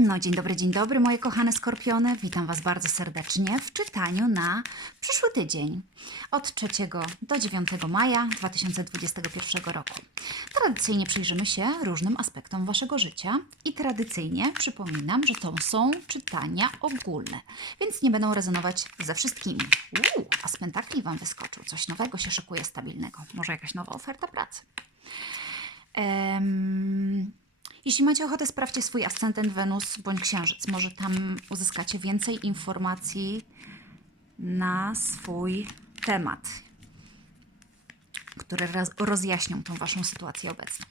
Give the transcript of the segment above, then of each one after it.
No, dzień dobry, dzień dobry, moje kochane skorpiony. Witam Was bardzo serdecznie w czytaniu na przyszły tydzień od 3 do 9 maja 2021 roku. Tradycyjnie przyjrzymy się różnym aspektom Waszego życia i tradycyjnie przypominam, że to są czytania ogólne, więc nie będą rezonować ze wszystkimi. Uuu, a z pentakli Wam wyskoczył. Coś nowego się szykuje, stabilnego. Może jakaś nowa oferta pracy. Em, jeśli macie ochotę, sprawdźcie swój ascendent Wenus bądź Księżyc. Może tam uzyskacie więcej informacji na swój temat, które roz- rozjaśnią tą Waszą sytuację obecną.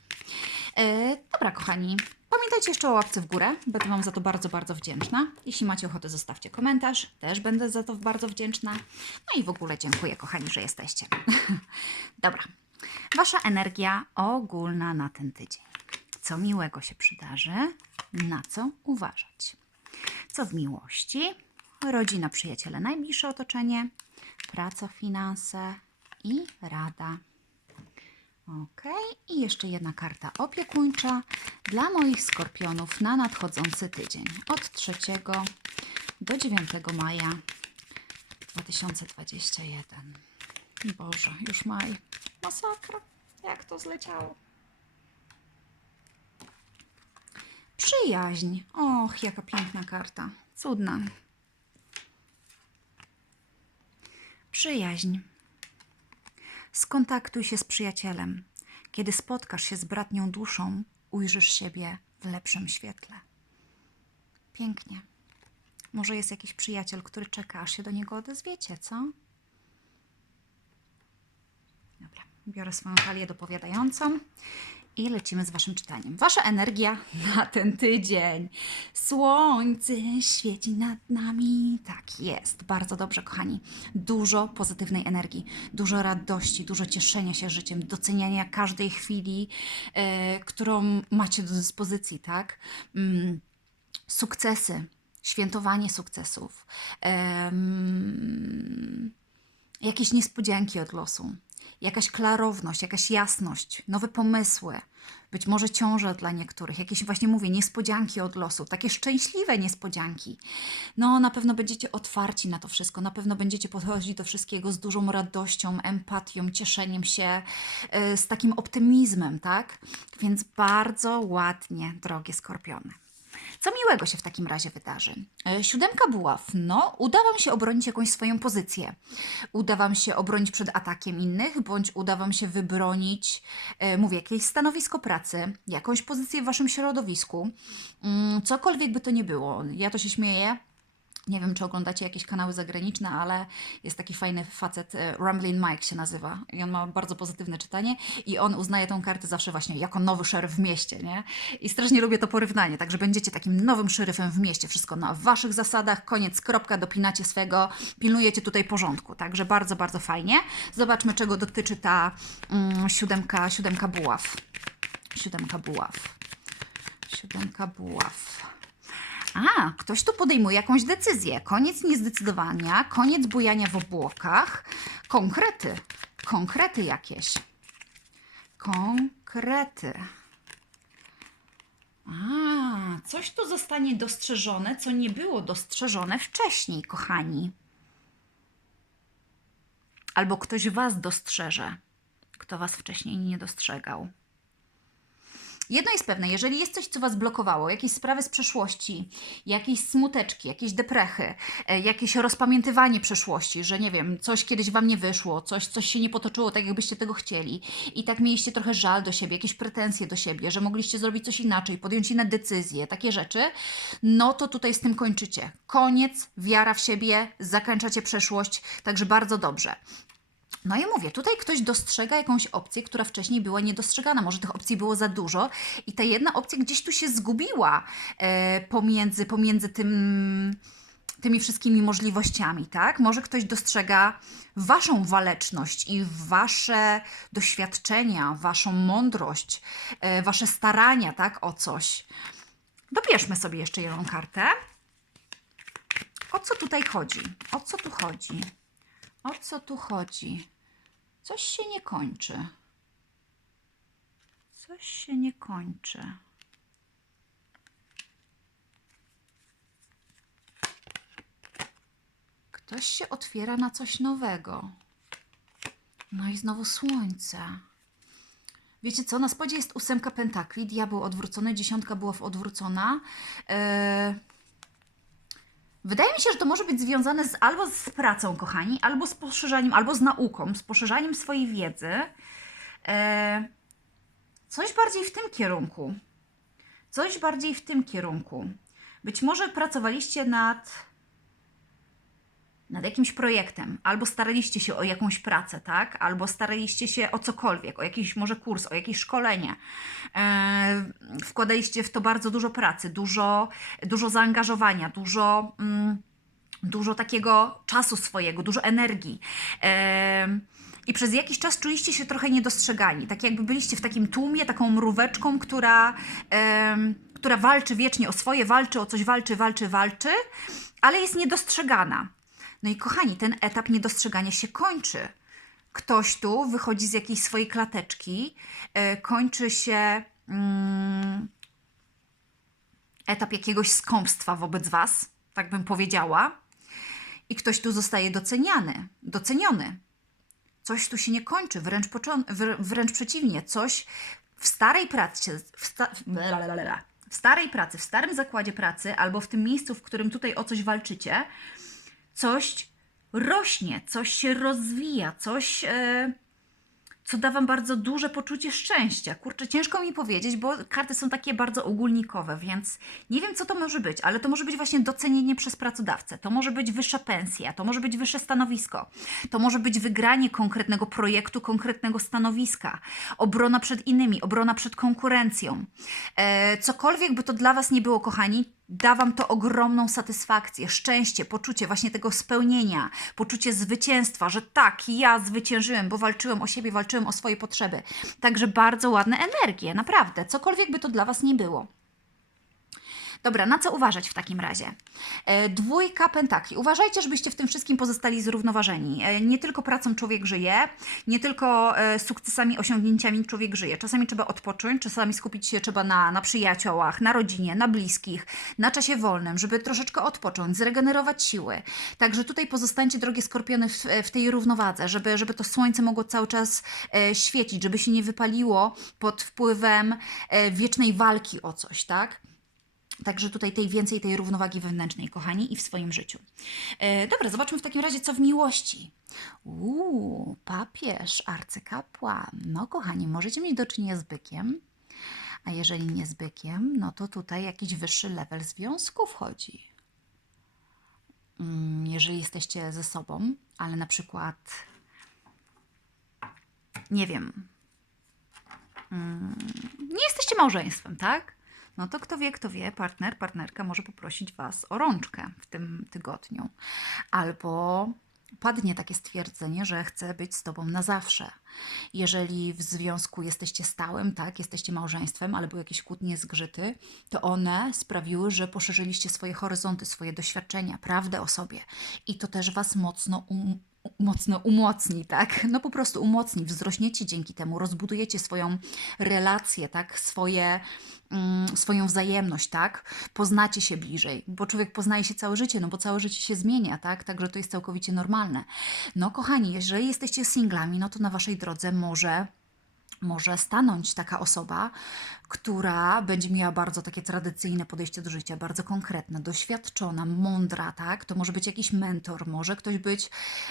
E, dobra, kochani, pamiętajcie jeszcze o łapce w górę. Będę Wam za to bardzo, bardzo wdzięczna. Jeśli macie ochotę, zostawcie komentarz. Też będę za to bardzo wdzięczna. No i w ogóle dziękuję, kochani, że jesteście. dobra. Wasza energia ogólna na ten tydzień. Co miłego się przydarzy, na co uważać. Co w miłości, rodzina, przyjaciele, najbliższe otoczenie, praca, finanse i rada. Ok, i jeszcze jedna karta opiekuńcza dla moich skorpionów na nadchodzący tydzień od 3 do 9 maja 2021. Boże, już maj. Masakra. Jak to zleciało? Przyjaźń. Och, jaka piękna karta. Cudna. Przyjaźń. Skontaktuj się z przyjacielem. Kiedy spotkasz się z bratnią duszą, ujrzysz siebie w lepszym świetle. Pięknie. Może jest jakiś przyjaciel, który czeka, aż się do niego odezwiecie, co? Dobra, biorę swoją talię dopowiadającą i lecimy z Waszym czytaniem. Wasza energia na ten tydzień. Słońce świeci nad nami. Tak jest, bardzo dobrze, kochani. Dużo pozytywnej energii, dużo radości, dużo cieszenia się życiem, doceniania każdej chwili, e, którą macie do dyspozycji, tak? Mm, sukcesy, świętowanie sukcesów. Em, jakieś niespodzianki od losu, jakaś klarowność, jakaś jasność, nowe pomysły, być może ciąże dla niektórych, jakieś właśnie mówię, niespodzianki od losu, takie szczęśliwe niespodzianki. No, na pewno będziecie otwarci na to wszystko, na pewno będziecie podchodzić do wszystkiego z dużą radością, empatią, cieszeniem się, yy, z takim optymizmem, tak? Więc bardzo ładnie, drogie skorpiony. Co miłego się w takim razie wydarzy? E, Siódemka buław. No, uda Wam się obronić jakąś swoją pozycję. Uda Wam się obronić przed atakiem innych, bądź uda Wam się wybronić, e, mówię, jakieś stanowisko pracy, jakąś pozycję w Waszym środowisku. Mm, cokolwiek by to nie było. Ja to się śmieję. Nie wiem, czy oglądacie jakieś kanały zagraniczne, ale jest taki fajny facet, e, Ramblin' Mike się nazywa i on ma bardzo pozytywne czytanie i on uznaje tą kartę zawsze właśnie jako nowy szeryf w mieście, nie? I strasznie lubię to porównanie, także będziecie takim nowym szeryfem w mieście, wszystko na waszych zasadach, koniec, kropka, dopinacie swego, pilnujecie tutaj porządku, także bardzo, bardzo fajnie. Zobaczmy, czego dotyczy ta mm, siódemka, siódemka buław. Siódemka buław. Siódemka buław. A, ktoś tu podejmuje jakąś decyzję. Koniec niezdecydowania, koniec bujania w obłokach. Konkrety. Konkrety jakieś. Konkrety. A, coś tu zostanie dostrzeżone, co nie było dostrzeżone wcześniej, kochani. Albo ktoś Was dostrzeże, kto Was wcześniej nie dostrzegał. Jedno jest pewne, jeżeli jest coś, co Was blokowało, jakieś sprawy z przeszłości, jakieś smuteczki, jakieś deprechy, e, jakieś rozpamiętywanie przeszłości, że nie wiem, coś kiedyś Wam nie wyszło, coś, coś się nie potoczyło tak, jakbyście tego chcieli i tak mieliście trochę żal do siebie, jakieś pretensje do siebie, że mogliście zrobić coś inaczej, podjąć inne decyzje, takie rzeczy, no to tutaj z tym kończycie. Koniec, wiara w siebie, zakończacie przeszłość, także bardzo dobrze. No i mówię, tutaj ktoś dostrzega jakąś opcję, która wcześniej była niedostrzegana. Może tych opcji było za dużo i ta jedna opcja gdzieś tu się zgubiła e, pomiędzy, pomiędzy tym, tymi wszystkimi możliwościami, tak? Może ktoś dostrzega waszą waleczność i wasze doświadczenia, waszą mądrość, e, wasze starania, tak? O coś. Dobierzmy sobie jeszcze jedną kartę. O co tutaj chodzi? O co tu chodzi? O co tu chodzi? Coś się nie kończy. Coś się nie kończy. Ktoś się otwiera na coś nowego. No i znowu słońce. Wiecie co, na spodzie jest ósemka pentakli, diabeł odwrócony, dziesiątka była odwrócona. Yy... Wydaje mi się, że to może być związane z, albo z pracą, kochani, albo z poszerzaniem, albo z nauką, z poszerzaniem swojej wiedzy. Eee... Coś bardziej w tym kierunku. Coś bardziej w tym kierunku. Być może pracowaliście nad nad jakimś projektem, albo staraliście się o jakąś pracę, tak? Albo staraliście się o cokolwiek, o jakiś może kurs, o jakieś szkolenie. E, wkładaliście w to bardzo dużo pracy, dużo, dużo zaangażowania, dużo, mm, dużo takiego czasu swojego, dużo energii. E, i przez jakiś czas czuliście się trochę niedostrzegani, tak jakby byliście w takim tłumie, taką mróweczką, która, em, która walczy wiecznie o swoje, walczy o coś, walczy, walczy, walczy, ale jest niedostrzegana. No i kochani, ten etap niedostrzegania się kończy. Ktoś tu wychodzi z jakiejś swojej klateczki, e, kończy się mm, etap jakiegoś skąpstwa wobec Was, tak bym powiedziała, i ktoś tu zostaje doceniany, doceniony. Coś tu się nie kończy, wręcz, wr wręcz przeciwnie, coś w starej pracy, w, sta w starej pracy, w starym zakładzie pracy, albo w tym miejscu, w którym tutaj o coś walczycie, coś rośnie, coś się rozwija, coś, e, co da Wam bardzo duże poczucie szczęścia. Kurczę, ciężko mi powiedzieć, bo karty są takie bardzo ogólnikowe, więc nie wiem, co to może być, ale to może być właśnie docenienie przez pracodawcę, to może być wyższa pensja, to może być wyższe stanowisko, to może być wygranie konkretnego projektu, konkretnego stanowiska, obrona przed innymi, obrona przed konkurencją. E, cokolwiek by to dla Was nie było, kochani, da Wam to ogromną satysfakcję, szczęście, poczucie właśnie tego spełnienia, poczucie zwycięstwa, że tak, ja zwyciężyłem, bo walczyłem o siebie, walczyłem o swoje potrzeby. Także bardzo ładne energie, naprawdę, cokolwiek by to dla Was nie było. Dobra, na co uważać w takim razie? E, dwójka pentakli. Uważajcie, żebyście w tym wszystkim pozostali zrównoważeni. E, nie tylko pracą człowiek żyje, nie tylko e, sukcesami, osiągnięciami człowiek żyje. Czasami trzeba odpocząć, czasami skupić się trzeba na, na przyjaciołach, na rodzinie, na bliskich, na czasie wolnym, żeby troszeczkę odpocząć, zregenerować siły. Także tutaj pozostańcie, drogie skorpiony, w, w tej równowadze, żeby, żeby to słońce mogło cały czas świecić, żeby się nie wypaliło pod wpływem wiecznej walki o coś, tak? Także tutaj tej więcej tej równowagi wewnętrznej, kochani, i w swoim życiu. E, dobra, zobaczmy w takim razie, co w miłości. Uuu, papież, arcykapłan. No, kochani, możecie mieć do czynienia z bykiem, a jeżeli nie z bykiem, no to tutaj jakiś wyższy level związku wchodzi. Mm, jeżeli jesteście ze sobą, ale na przykład, nie wiem, mm, nie jesteście małżeństwem, tak? No to kto wie, kto wie, partner, partnerka może poprosić Was o rączkę w tym tygodniu. Albo padnie takie stwierdzenie, że chce być z Tobą na zawsze. Jeżeli w związku jesteście stałym, tak, jesteście małżeństwem, ale były jakieś kłótnie, zgrzyty, to one sprawiły, że poszerzyliście swoje horyzonty, swoje doświadczenia, prawdę o sobie. I to też Was mocno um mocno umocni, tak? No po prostu umocni, wzrośniecie dzięki temu, rozbudujecie swoją relację, tak? Swoje, mm, swoją wzajemność, tak? Poznacie się bliżej, bo człowiek poznaje się całe życie, no bo całe życie się zmienia, tak? Także to jest całkowicie normalne. No kochani, jeżeli jesteście singlami, no to na waszej drodze może może stanąć taka osoba, która będzie miała bardzo takie tradycyjne podejście do życia, bardzo konkretne, doświadczona, mądra, tak? To może być jakiś mentor, może ktoś być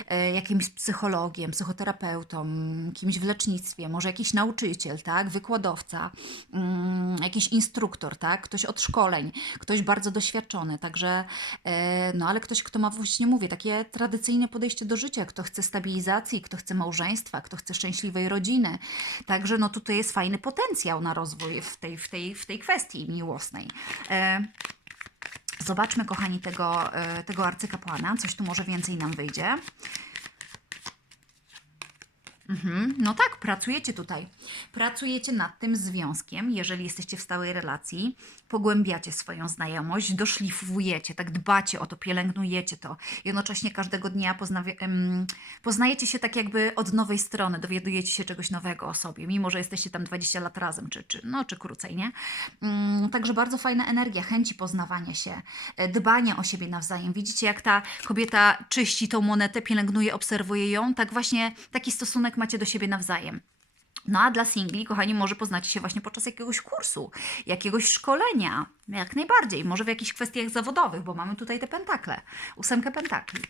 e, jakimś psychologiem, psychoterapeutą, kimś w lecznictwie, może jakiś nauczyciel, tak? Wykładowca, mm, jakiś instruktor, tak? Ktoś od szkoleń, ktoś bardzo doświadczony, także, e, no ale ktoś, kto ma właśnie, mówię, takie tradycyjne podejście do życia, kto chce stabilizacji, kto chce małżeństwa, kto chce szczęśliwej rodziny. Także no tutaj jest fajny potencjał na rozwój w tej, w tej, w tej kwestii miłosnej. E, zobaczmy, kochani, tego, e, tego arcykapłana. Coś tu może więcej nam wyjdzie. Mhm. No tak, pracujecie tutaj. Pracujecie nad tym związkiem, jeżeli jesteście w stałej relacji, pogłębiacie swoją znajomość, doszlifujecie, tak dbacie o to, pielęgnujecie to. Jednocześnie każdego dnia poznajecie się tak jakby od nowej strony, dowiadujecie się czegoś nowego o sobie, mimo że jesteście tam 20 lat razem, czy, czy, no, czy krócej, nie? Mm, Także bardzo fajna energia, chęci poznawania się, e, dbania o siebie nawzajem. Widzicie, jak ta kobieta czyści tą monetę, pielęgnuje, obserwuje ją? Tak właśnie taki stosunek macie do siebie nawzajem. No a dla singli, kochani, może poznacie się właśnie podczas jakiegoś kursu, jakiegoś szkolenia, jak najbardziej, może w jakichś kwestiach zawodowych, bo mamy tutaj te pentakle, ósemkę pentakli.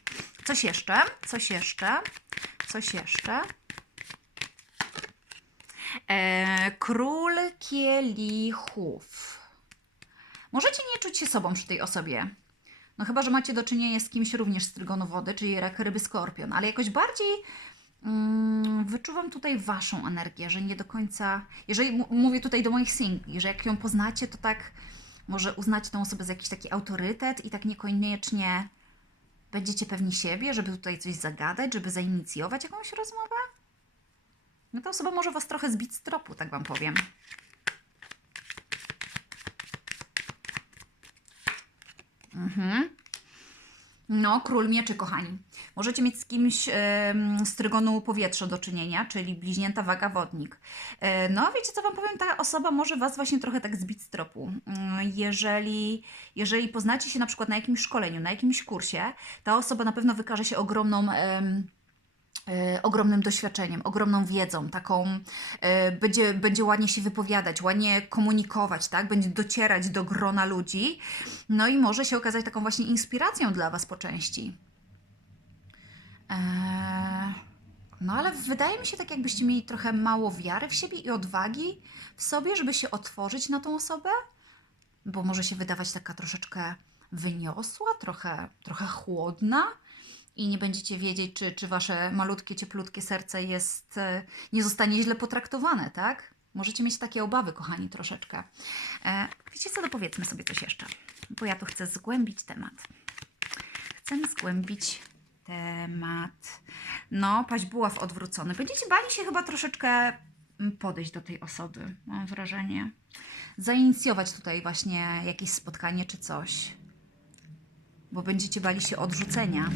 Coś jeszcze? Coś jeszcze? Coś jeszcze? E, król kielichów. Możecie nie czuć się sobą przy tej osobie. No chyba, że macie do czynienia z kimś również z trygonu wody, czyli rak, ryby, skorpion, ale jakoś bardziej wyczuwam tutaj waszą energię, że nie do końca, jeżeli mówię tutaj do moich singli, że jak ją poznacie, to tak może uznacie tą osobę za jakiś taki autorytet i tak niekoniecznie będziecie pewni siebie, żeby tutaj coś zagadać, żeby zainicjować jakąś rozmowę. No ta osoba może was trochę zbić z tropu, tak wam powiem. Mhm. No, król mieczy, kochani. Możecie mieć z kimś em, z trygonu powietrza do czynienia, czyli bliźnięta waga wodnik. E, no, wiecie co wam powiem, ta osoba może was właśnie trochę tak zbić z tropu. Mm, Jeżeli, jeżeli poznacie się na przykład na jakimś szkoleniu, na jakimś kursie, ta osoba na pewno wykaże się ogromną. e, ogromnym doświadczeniem, ogromną wiedzą, taką e, będzie, będzie ładnie się wypowiadać, ładnie komunikować, tak? Będzie docierać do grona ludzi, no i może się okazać taką właśnie inspiracją dla Was po części. Eee, no ale wydaje mi się tak, jakbyście mieli trochę mało wiary w siebie i odwagi w sobie, żeby się otworzyć na tą osobę, bo może się wydawać taka troszeczkę wyniosła, trochę, trochę chłodna i nie będziecie wiedzieć, czy, czy wasze malutkie, cieplutkie serce jest, e, nie zostanie źle potraktowane, tak? Możecie mieć takie obawy, kochani, troszeczkę. E, wiecie co, dopowiedzmy sobie coś jeszcze, bo ja tu chcę zgłębić temat. Chcę zgłębić temat. No, paść buław odwrócony. Będziecie bali się chyba troszeczkę mm, podejść do tej osoby, mam wrażenie. Zainicjować tutaj właśnie jakieś spotkanie czy coś. Bo będziecie bali się odrzucenia.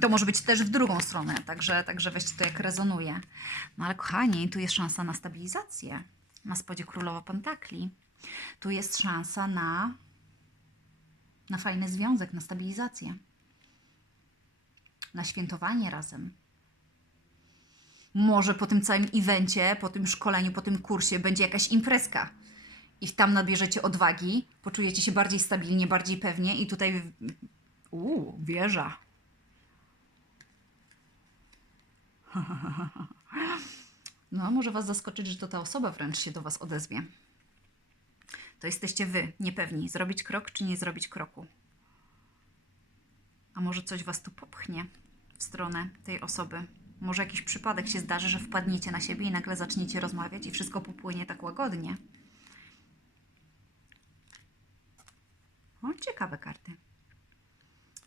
To może być też w drugą stronę, także, także weźcie to jak rezonuje. No ale kochani, tu jest szansa na stabilizację. Na spodzie królowa pentakli. Tu jest szansa na, na fajny związek, na stabilizację. Na świętowanie razem. Może po tym całym evencie, po tym szkoleniu, po tym kursie będzie jakaś imprezka. I tam nabierzecie odwagi, poczujecie się bardziej stabilnie, bardziej pewnie i tutaj... Uuu, wieża. No, może Was zaskoczyć, że to ta osoba wręcz się do Was odezwie. To jesteście Wy, niepewni, zrobić krok czy nie zrobić kroku. A może coś Was tu popchnie w stronę tej osoby. Może jakiś przypadek się zdarzy, że wpadniecie na siebie i nagle zaczniecie rozmawiać i wszystko popłynie tak łagodnie. O, ciekawe karty.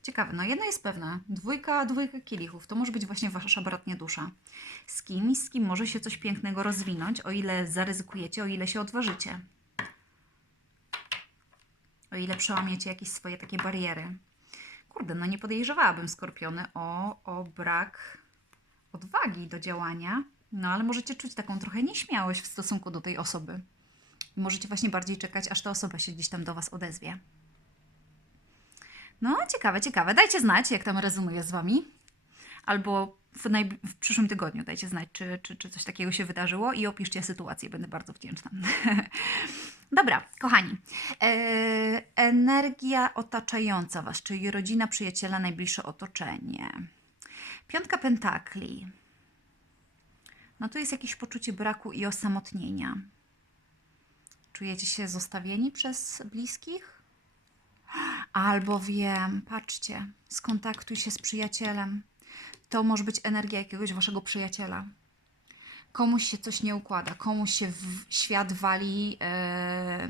Ciekawe, no jedno jest pewne. Dwójka, dwójka kielichów. To może być właśnie wasza bratnia dusza. Z kimś, z kim może się coś pięknego rozwinąć, o ile zaryzykujecie, o ile się odważycie. O ile przełamiecie jakieś swoje takie bariery. Kurde, no nie podejrzewałabym skorpiony o, o brak odwagi do działania. No ale możecie czuć taką trochę nieśmiałość w stosunku do tej osoby. Możecie właśnie bardziej czekać, aż ta osoba się gdzieś tam do was odezwie. No, ciekawe, ciekawe. Dajcie znać, jak tam rezonuje z Wami. Albo w, w przyszłym tygodniu dajcie znać, czy, czy, czy coś takiego się wydarzyło i opiszcie sytuację. Będę bardzo wdzięczna. Dobra, kochani. E, energia otaczająca Was, czyli rodzina, przyjaciela, najbliższe otoczenie. Piątka pentakli. No tu jest jakieś poczucie braku i osamotnienia. Czujecie się zostawieni przez bliskich? Albo wiem, patrzcie, skontaktuj się z przyjacielem. To może być energia jakiegoś waszego przyjaciela. Komuś się coś nie układa, komuś się w świat wali e,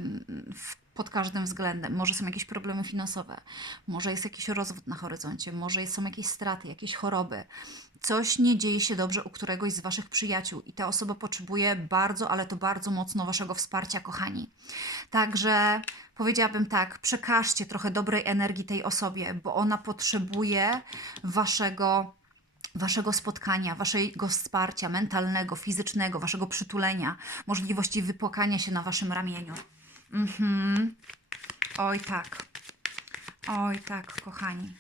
w, pod każdym względem. Może są jakieś problemy finansowe, może jest jakiś rozwód na horyzoncie, może są jakieś straty, jakieś choroby. Coś nie dzieje się dobrze u któregoś z Waszych przyjaciół i ta osoba potrzebuje bardzo, ale to bardzo mocno Waszego wsparcia, kochani. Także powiedziałabym tak, przekażcie trochę dobrej energii tej osobie, bo ona potrzebuje Waszego waszego spotkania, waszego wsparcia mentalnego, fizycznego, waszego przytulenia, możliwości wypłakania się na waszym ramieniu. Mhm. Oj tak. Oj tak, kochani.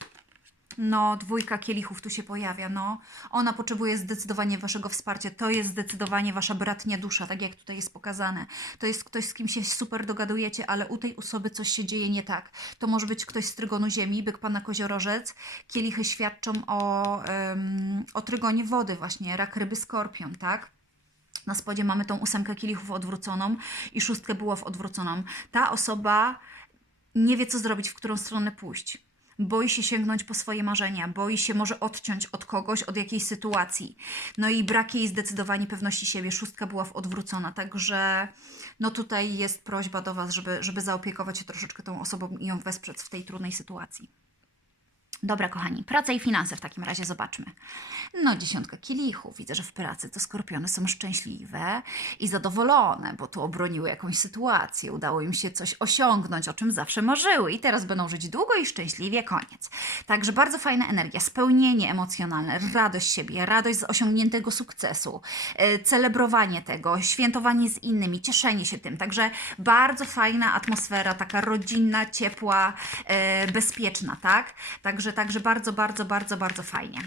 No, dwójka kielichów tu się pojawia, no. Ona potrzebuje zdecydowanie waszego wsparcia. To jest zdecydowanie wasza bratnia dusza, tak jak tutaj jest pokazane. To jest ktoś, z kim się super dogadujecie, ale u tej osoby coś się dzieje nie tak. To może być ktoś z trygonu ziemi, byk pana koziorożec. Kielichy świadczą o, o trygonie wody właśnie, rak, ryby, skorpion, tak? Na spodzie mamy tą ósemkę kielichów odwróconą i szóstkę buław odwróconą. Ta osoba nie wie, co zrobić, w którą stronę pójść. Boi się sięgnąć po swoje marzenia, boi się może odciąć od kogoś, od jakiejś sytuacji. No i brak jej zdecydowanie pewności siebie. Szóstka była odwrócona, także no tutaj jest prośba do Was, żeby, żeby zaopiekować się troszeczkę tą osobą i ją wesprzeć w tej trudnej sytuacji. Dobra, kochani, praca i finanse w takim razie zobaczmy. No, dziesiątka kielichów. Widzę, że w pracy to skorpiony są szczęśliwe i zadowolone, bo tu obroniły jakąś sytuację, udało im się coś osiągnąć, o czym zawsze marzyły i teraz będą żyć długo i szczęśliwie, koniec. Także bardzo fajna energia, spełnienie emocjonalne, radość siebie, radość z osiągniętego sukcesu, e, celebrowanie tego, świętowanie z innymi, cieszenie się tym. Także bardzo fajna atmosfera, taka rodzinna, ciepła, e, bezpieczna, tak? Także, także bardzo, bardzo, bardzo, bardzo fajnie.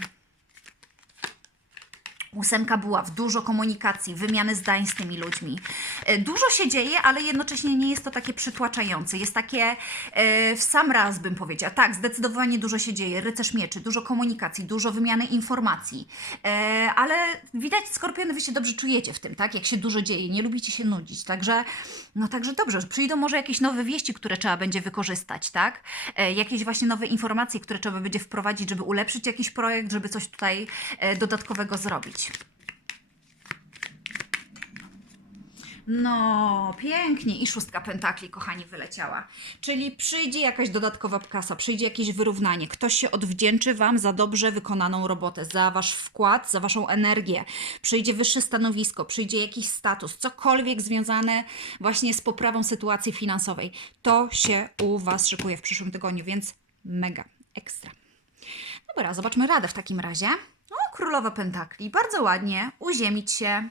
Ósemka buław, dużo komunikacji, wymiany zdań z tymi ludźmi. E, Dużo się dzieje, ale jednocześnie nie jest to takie przytłaczające. Jest takie e, w sam raz, bym powiedziała. Tak, zdecydowanie dużo się dzieje. Rycerz mieczy, dużo komunikacji, dużo wymiany informacji. E, ale widać, skorpiony, wy się dobrze czujecie w tym, tak? Jak się dużo dzieje, nie lubicie się nudzić. Także, no także dobrze, przyjdą może jakieś nowe wieści, które trzeba będzie wykorzystać, tak? Jakieś właśnie nowe informacje, które trzeba będzie wprowadzić, żeby ulepszyć jakiś projekt, żeby coś tutaj dodatkowego zrobić. No, pięknie. I szóstka pentakli, kochani, wyleciała. Czyli przyjdzie jakaś dodatkowa kasa, przyjdzie jakieś wyrównanie. Ktoś się odwdzięczy Wam za dobrze wykonaną robotę, za Wasz wkład, za Waszą energię. Przyjdzie wyższe stanowisko, przyjdzie jakiś status, cokolwiek związane właśnie z poprawą sytuacji finansowej. To się u Was szykuje w przyszłym tygodniu, więc mega, ekstra. Dobra, zobaczmy radę w takim razie. Królowa pentakli, bardzo ładnie, uziemić się.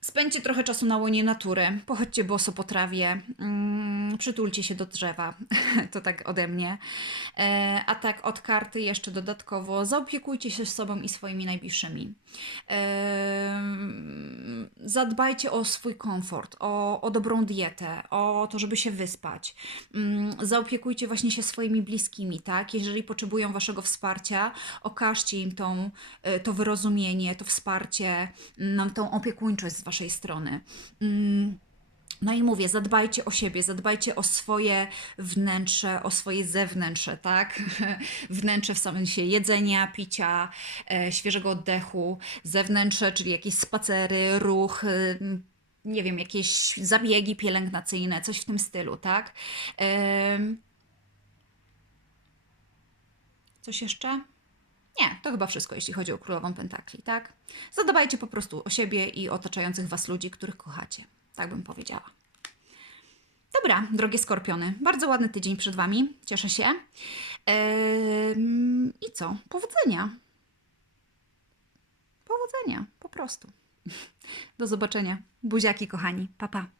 Spędźcie trochę czasu na łonie natury, pochodźcie boso po trawie, mm, przytulcie się do drzewa, to tak ode mnie. E, a tak od karty jeszcze dodatkowo zaopiekujcie się sobą i swoimi najbliższymi. E, zadbajcie o swój komfort, o, o dobrą dietę, o to, żeby się wyspać. Mm, zaopiekujcie właśnie się swoimi bliskimi, tak? Jeżeli potrzebują waszego wsparcia, okażcie im tą, e, to wyrozumienie, to wsparcie, mm, tą opiekuńczość z waszej strony. Mm, no i mówię, zadbajcie o siebie, zadbajcie o swoje wnętrze, o swoje zewnętrze, tak? Wnętrze w sensie jedzenia, picia, e, świeżego oddechu, zewnętrze, czyli jakieś spacery, ruch, y, nie wiem, jakieś zabiegi pielęgnacyjne, coś w tym stylu, tak? Coś jeszcze? Nie, to chyba wszystko, jeśli chodzi o królową pentakli, tak? Zadbajcie po prostu o siebie i otaczających Was ludzi, których kochacie. Tak bym powiedziała. Dobra, drogie skorpiony, bardzo ładny tydzień przed Wami, cieszę się. I co? Powodzenia. Powodzenia, po prostu. Do zobaczenia. Buziaki, kochani. Pa, pa.